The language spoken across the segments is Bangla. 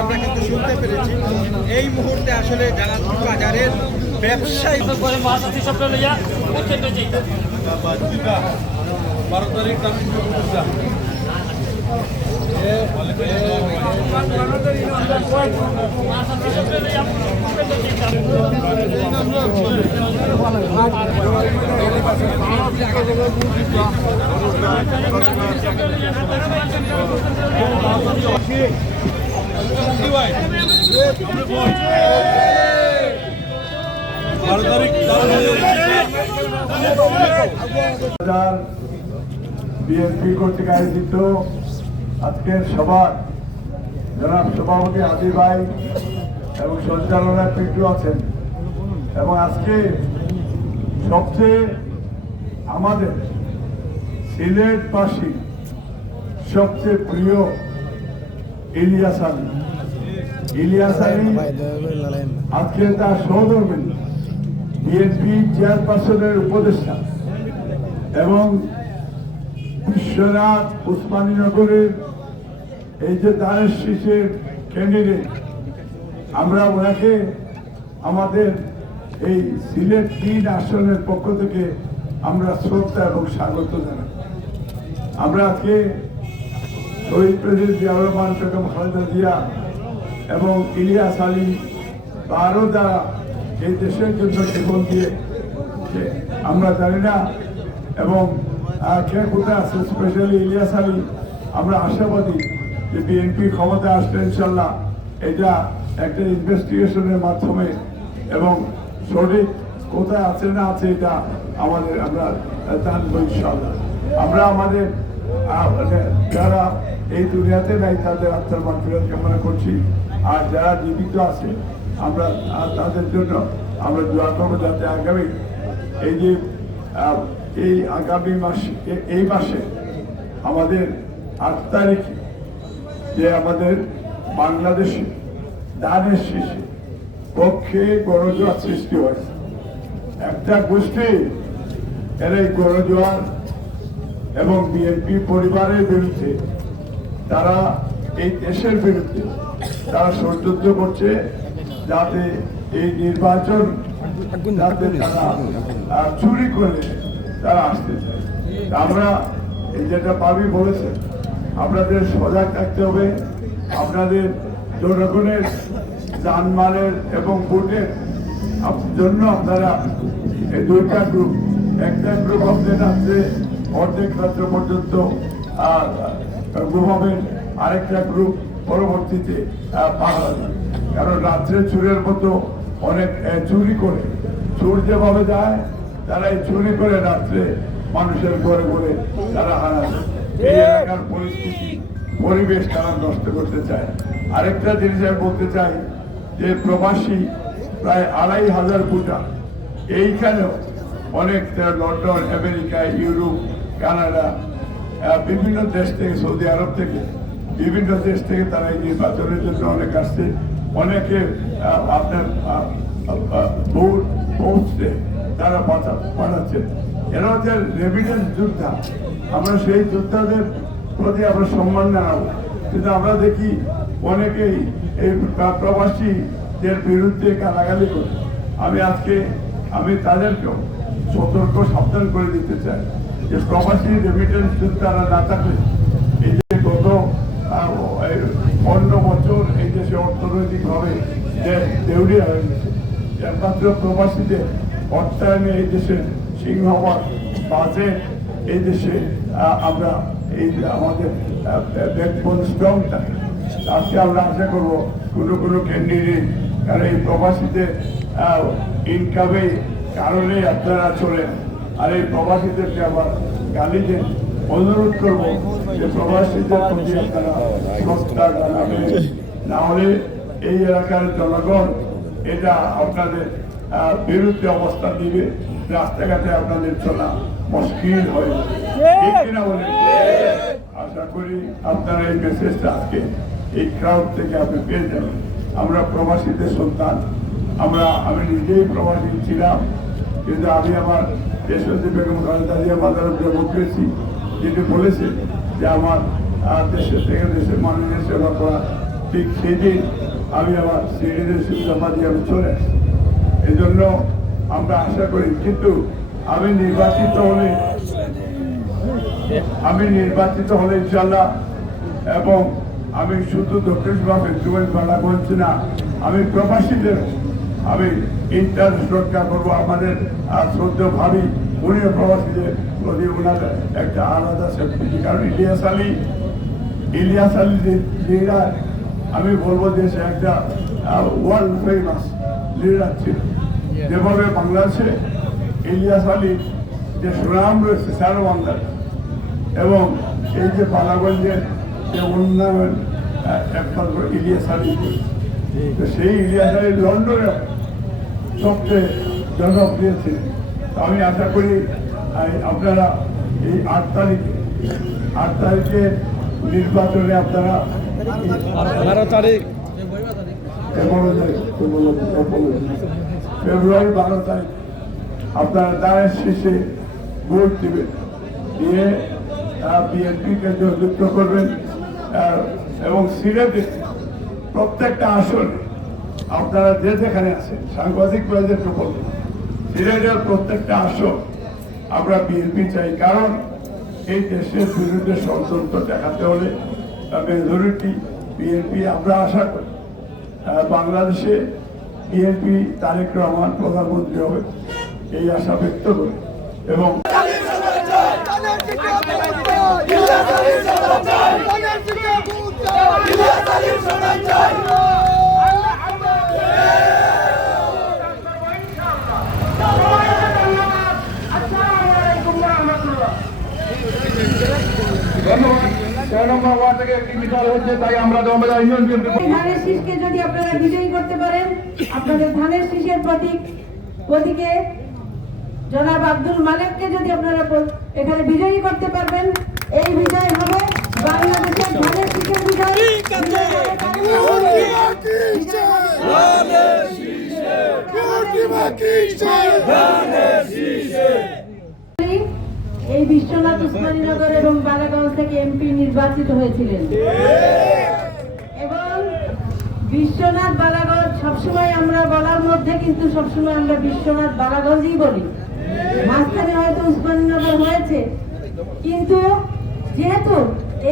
আমরা কিন্তু শুনতে পেরেছি এই মুহূর্তে আসলে যারা বাজারের ব্যবসায়ী 12 তারিখ বিএনপি কর্তৃক আয়োজিত আজকের সভার জনাব সভাপতি আদি ভাই এবং সঞ্চালনায় পিটু আছেন এবং আজকে সবচেয়ে আমাদের সিলেটবাসী সবচেয়ে প্রিয় ইলিয়াস আলী আজকে তার সহধর্মী বিএনপি চেয়ারপারসনের উপদেষ্টা এবং বিশ্বনাথ উসমানীনগরের এই যে দানের শীষের ক্যান্ডিডেট, আমরা ওনাকে আমাদের এই সিলেট ৩ আসনের পক্ষ থেকে আমরা শ্রদ্ধা এবং স্বাগত জানাই। আমরা আজকে শহীদ প্রেসিডেন্ট জিয়াউর রহমান, বেগম খালেদা জিয়া এবং ইলিয়াস আলী আরও যারা এই দেশের জন্য জীবন দিয়ে আমরা জানি না এবং কে কোথায় আছে, স্পেশালি ইলিয়াস আলী। আমরা আশাবাদী যে বিএনপি ক্ষমতা আসলে ইনশাল্লাহ এটা একটা ইনভেস্টিগেশনের মাধ্যমে এবং সঠিক কোথায় আছে না আছে এটা আমরা জানবো ইনশাল্লাহ। আমরা আমাদের যারা এই দুনিয়াতে নাই তাদের আত্মার মাগফিরাত কামনা করছি, আর যারা জীবিত আছে আমরা তাদের জন্য আমরা দোয়া করবো যাতে আগামী আগামী মাসে এই মাসে আমাদের 8 তারিখে যে আমাদের বাংলাদেশে দানের শীষে পক্ষে গণজোয়ার সৃষ্টি হয়েছে। একটা গোষ্ঠী এরা এই গণজোয়ার এবং বিএনপি পরিবারের বিরুদ্ধে, তারা এই দেশের বিরুদ্ধে তারা ষড়যন্ত্র করছে যাতে এই নির্বাচন যাতে তারা চুরি করে তারা আসতে চায়। আমরা এই যেটা পাবি বলেছেন, আপনাদের সজাগ থাকতে হবে। আপনাদের জনগণের জানমালের এবং ভোটের জন্য আপনারা এই দুইটা গ্রুপ, একটা গ্রুপ আপনাদের রাত্রে অর্ধেক রাত্র পর্যন্ত ঘুমাবেন, আরেকটা গ্রুপ পরবর্তীতে পাহারা দেবে। কারণ রাত্রে চুরের মতো অনেক চুরি করে, চোর যেভাবে যায় তারা এই চুরি করে রাত্রে মানুষের ঘরে ঘরে তারা হারায়, এই এলাকার পরিস্থিতি পরিবেশ তারা নষ্ট করতে চায়। আরেকটা জিনিস আমি বলতে চাই যে প্রবাসী প্রায় ২৫০০ ফুটা এইখানেও অনেক লন্ডন, আমেরিকা, ইউরোপ, কানাডা, বিভিন্ন দেশ থেকে, সৌদি আরব থেকে, বিভিন্ন দেশ থেকে তারা এই নির্বাচনের জন্য অনেক আসছে। অনেকে আপনার ভোট পৌঁছতে তারা পাঠাচ্ছেন। এরা হচ্ছে রেমিটেন্স যোদ্ধা। আমরা সেই যোদ্ধাদের প্রতি আমরা সম্মান জানাবো, কিন্তু আমরা দেখি অনেকেই এই প্রবাসীদের বিরুদ্ধে গালাগালি করে। আমি তাদেরকেও সতর্ক সাবধান করে দিতে চাই যে প্রবাসী রেমিটেন্স যোদ্ধারা না থাকলে এই যে গত 15 বছর এই দেশে অর্থনৈতিকভাবে দেউলিয়া হয়ে গেছে। একমাত্র প্রবাসীদের অর্থায়নে এই দেশের সিংহবাদ বাজে এই দেশে আমরা এই আমাদের ব্যাকবোন স্ট্রং থাকে। আজকে আমরা আশা করবো কোনো ক্যান্ডিডেট, কারণ এই প্রবাসীদের ইনকামে কারণে আপনারা চলেন, আর এই প্রবাসীদেরকে আবার গালি দেন। অনুরোধ করবো যে প্রবাসীদের প্রতি আপনারা শ্রদ্ধা জানাবেন, না হলে এই এলাকার জনগণ এটা আপনাদের বিরুদ্ধে অবস্থান দিবে, রাস্তাঘাটে আপনাদের চলা মুশকিল হয়ে যাবে। আশা করি আপনারা এই মেসেজটা আজকে এই ক্রাউড থেকে আপনি পেয়ে যাবেন। আমরা প্রবাসীদের সন্তান। আমি নিজেই প্রবাসী ছিলাম, কিন্তু আমি আমার দেশবতী Begum Khaleda Zia mother of democracy যেটি বলেছে যে আমার দেশের থেকে দেশের মানুষের সেবা করা, ঠিক সেদিন আমি আমার সিটিজেনশিপ জমা দিয়ে আমি চলে আসি। এই জন্য আমরা আশা করি, কিন্তু আমি নির্বাচিত হলে ইনশাল্লাহ, এবং আমি শুধু দক্ষিণ বাংলা বলছি না, আমি প্রবাসীদের আমি ইন্টারেস্ট রক্ষা করবো। আমাদের শ্রদ্ধা ভাবি উনিও প্রবাসীদের প্রতি ওনার একটা আলাদা সেফটি, কারণ ইলিয়াস আলী লিডার, আমি বলবো যে সে একটা ওয়ার্ল্ড ফেমাস লিডার ছিল। যেভাবে বাংলাদেশে ইলিয়াস আলীর যে সুনাম রয়েছে সারবান্দার, এবং এই যে বালাগঞ্জের যে উন্নয়ন একমাত্র ইলিয়াস আলী, তো সেই ইলিয়াস আলী লন্ডনে সবচেয়ে জনপ্রিয় ছিলেন। আমি আশা করি আপনারা এই 8 তারিখে নির্বাচনে আপনারা 12 তারিখ ফেব্রুয়ারি 12 তারিখ আপনারা দায়ের শেষে ভোট দেবেন, দিয়ে বিএনপিকে যুক্ত করবেন। এবং সিলেটে প্রত্যেকটা আসনে আপনারা যেখানে আছেন সাংবাদিক ভাইদের বলবেন, সিলেটের প্রত্যেকটা আসন আমরা বিএনপি চাই, কারণ এই দেশের বিরুদ্ধে ষড়যন্ত্র দেখাতে হলে মেজরিটি বিএনপি। আমরা আশা করি বাংলাদেশে বিএনপি তারেক রহমান প্রধানমন্ত্রী হবে, এই আশা ব্যক্ত করি। এবং ধানের শীষকে যদি আপনারা বিজয়ী করতে পারেন, আপনাদের ধানের শীষের প্রতীকে জনাব আব্দুল মালেককে যদি আপনারা এখানে বিজয়ী করতে পারবেন, এই বিজয় হবে বাংলাদেশের ধানের শীষের বিজয়। এই বিশ্বনাথ উসমানীনগর এবং বালাগঞ্জ থেকে এমপি নির্বাচিত হয়েছিলেন, এবং বিশ্বনাথ বালাগঞ্জ সবসময় আমরা বলার মধ্যে কিন্তু সবসময় আমরা বিশ্বনাথ বালাগঞ্জই বলি, মাঝখানে হয়তো উসমানীনগর হয়েছে, কিন্তু যেহেতু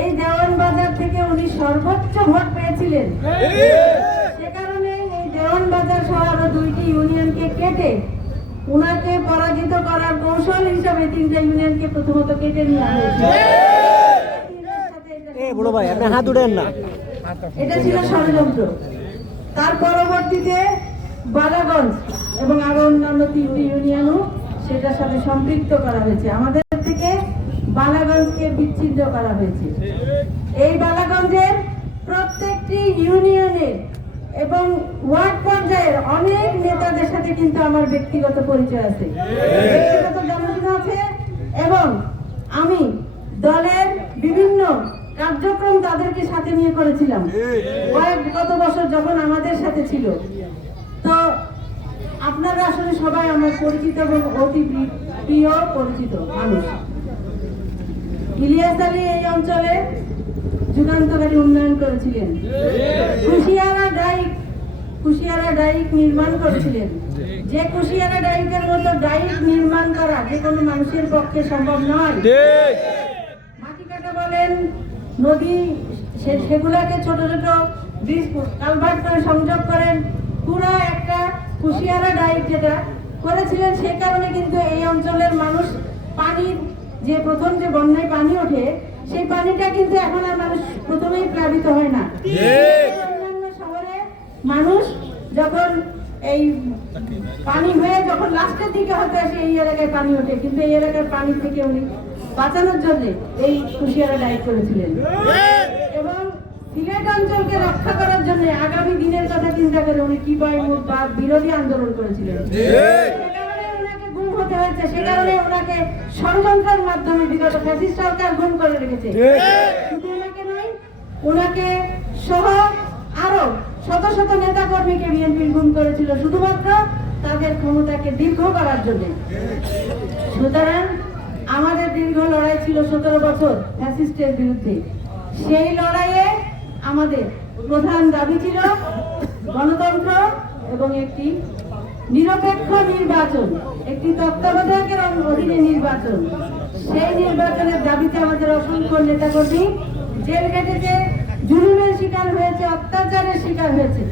এই দেওয়ান বাজার থেকে উনি সর্বোচ্চ ভোট পেয়েছিলেন, সে কারণে এই দেওয়ান বাজার সহ আরো 2টি ইউনিয়নকে কেটে উনাকে পরাজিত করার কৌশল হিসাবে 3টা ইউনিয়নকে প্রথমত কেটে নেওয়া হয়েছে। এটা ছিল ষড়যন্ত্র। তার পরবর্তীতে বালাগঞ্জ এবং আরো অন্যান্য 3টি ইউনিয়নও সেটার সাথে সম্পৃক্ত করা হয়েছে, আমাদের থেকে বালাগঞ্জকে বিচ্ছিন্ন করা হয়েছে। এই বালাগঞ্জের প্রত্যেকটি ইউনিয়নের এবং ওয়ার্ড পর্যায়ের অনেক নেতাদের সাথে কিন্তু আমার ব্যক্তিগত পরিচয় আছে, ব্যক্তিগত জানাশোনা আছে, এবং আমি দলের বিভিন্ন কার্যক্রম তাদেরকে সাথে নিয়ে করেছিলাম গত বছর যখন আমাদের সাথে ছিল। তো আপনারা আসলে সবাই আমার পরিচিত এবং অতি প্রিয় পরিচিত মানুষ। ইলিয়াস আলী এই অঞ্চলে যুগান্তকারী উন্নয়ন করেছিলেন, কুশিয়ারা ডাইক নির্মাণ করেছিলেন, যে কুশিয়ারা ডাইকের মতো ডাইক নির্মাণ করা যে কোনো মানুষের পক্ষে সম্ভব নয়। মাটি কাটা বলেন, নদী সেগুলাকে ছোট ছোট ব্রিজ কালভার্ট করে সংযোগ করেন, পুরো একটা কুশিয়ারা ডাইক যেটা করেছিলেন, সে কারণে কিন্তু এই অঞ্চলের মানুষ পানির যে প্রথম যে বন্যায় পানি ওঠে, সেই পানিটা কিন্তু এখন আর মানুষ প্রথমেই প্লাবিত হয় না। অন্যান্য শহরে মানুষ যখন এই পানি হয়ে যখন লাস্টের দিকে হতে আসে, এই এলাকায় পানি ওঠে, কিন্তু এই এলাকার পানি থেকে উনি বাঁচানোর জন্য এই কুশিয়ারা ডাইক করেছিলেন। এবং সিলেট অঞ্চলকে রক্ষা করার জন্য আগামী দিনের কথা চিন্তা করে উনি কি বা বিরোধী আন্দোলন করেছিলেন, হতে হয়েছে, সে কারণে ওনাকে ষড়যন্ত্রের মাধ্যমে বিগত ফ্যাসিস্ট সরকার গুম করে রেখেছে। শুধু ওনাকে নয়, ওনাকে সহ আরো শত শত নেতা কর্মীকে বিএনপি গুম করেছিল শুধুমাত্র তাদের ক্ষমতাকে দীর্ঘ করার জন্য। সুতরাং আমাদের দীর্ঘ লড়াই ছিল 17 বছর ফ্যাসিস্টের বিরুদ্ধে। সেই লড়াইয়ে আমাদের প্রধান দাবি ছিল গণতন্ত্র এবং একটি নিরপেক্ষ নির্বাচন, একটি তত্ত্বাবধায়কের অধীনে নির্বাচন। সেই নির্বাচনের দাবিতে আমাদের অসংখ্য নেতাকর্মী জেল কেটেছে, জুলুমের শিকার হয়েছে, অত্যাচারের শিকার হয়েছে।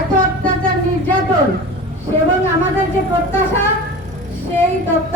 এত অত্যাচার, নির্যাতন এবং আমাদের যে প্রত্যাশা সেই তত্ত্ব